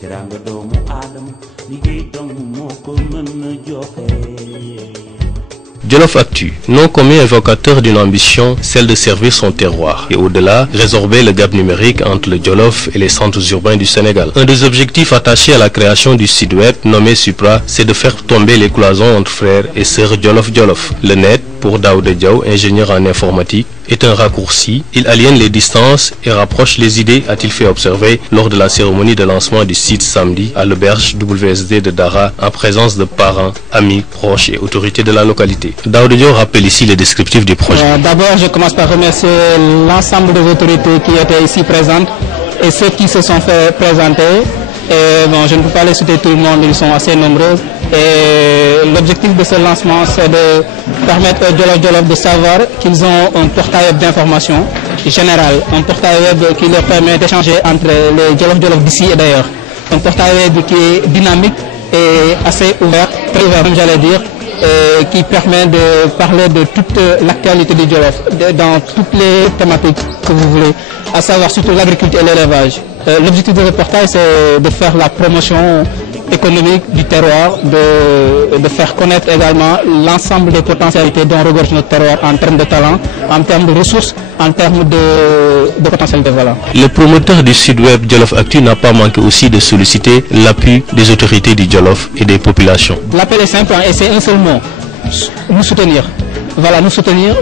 teranga doomu aadama liggéey dong moo ko mën a joxe. Jolof Actu, nom commun évocateur d'une ambition, celle de servir son terroir et au-delà, résorber le gap numérique entre le Jolof et les centres urbains du Sénégal. Un des objectifs attachés à la création du site web nommé Supra, c'est de faire tomber les cloisons entre frères et sœurs Jolof-Jolof. Le net, pour Daouda Diaw, ingénieur en informatique, est un raccourci. Il aliène les distances et rapproche les idées, a-t-il fait observer lors de la cérémonie de lancement du site samedi à l'auberge WSD de Dara en présence de parents, amis, proches et autorités de la localité. Daouda Diaw rappelle ici les descriptifs du projet. D'abord, je commence par remercier l'ensemble des autorités qui étaient ici présentes et ceux qui se sont fait présenter. Et bon, je ne peux pas les citer tout le monde, ils sont assez nombreux. Et l'objectif de ce lancement, c'est de permettre aux Jolof de savoir qu'ils ont un portail web d'information général, un portail web qui leur permet d'échanger entre les Jolof d'ici et d'ailleurs. Un portail web qui est dynamique et assez ouvert, très ouvert, j'allais dire, qui permet de parler de toute l'actualité du Jolof, dans toutes les thématiques que vous voulez, à savoir surtout l'agriculture et l'élevage. L'objectif de ce portail, c'est de faire la promotion économique du terroir, de faire connaître également l'ensemble des potentialités dont regorge notre terroir en termes de talent, en termes de ressources, en termes de potentialité. Voilà. Le promoteur du site web Jolof Actu n'a pas manqué aussi de solliciter l'appui des autorités du Jolof et des populations. L'appel est simple et c'est un seul mot, nous soutenir. Voilà, nous soutenir.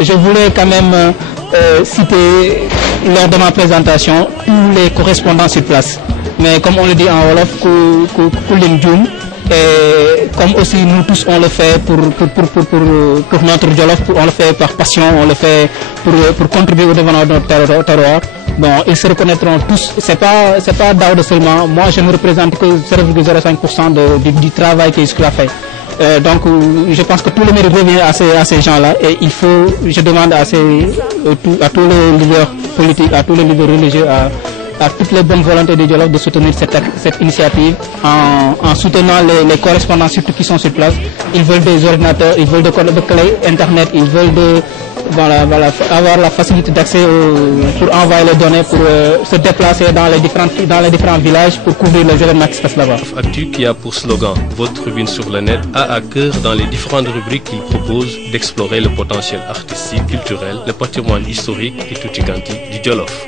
Je voulais quand même citer lors de ma présentation tous les correspondants sur place. Mais comme on le dit en Wolof, et comme aussi nous tous on le fait pour notre Jolof, on le fait par passion, on le fait pour contribuer au développement de notre terroir. Bon, ils se reconnaîtront tous. C'est pas Daouda seulement. Moi, je ne représente que 0,05% du travail qu'il a fait. Donc, je pense que tout le mérite revient à ces gens-là et je demande à tous les leaders politiques, à tous les leaders religieux, à toutes les bonnes volontés du Jolof de soutenir cette initiative en soutenant les correspondants surtout qui sont sur place. Ils veulent des ordinateurs, ils veulent des clés internet, ils veulent avoir la facilité d'accès pour envoyer les données, pour se déplacer dans les différents villages pour couvrir les événements qui se passent là-bas. Actu, qui a pour slogan votre tribune sur le net, a à cœur dans les différentes rubriques qu'il propose d'explorer le potentiel artistique, culturel, le patrimoine historique et tout du Jolof.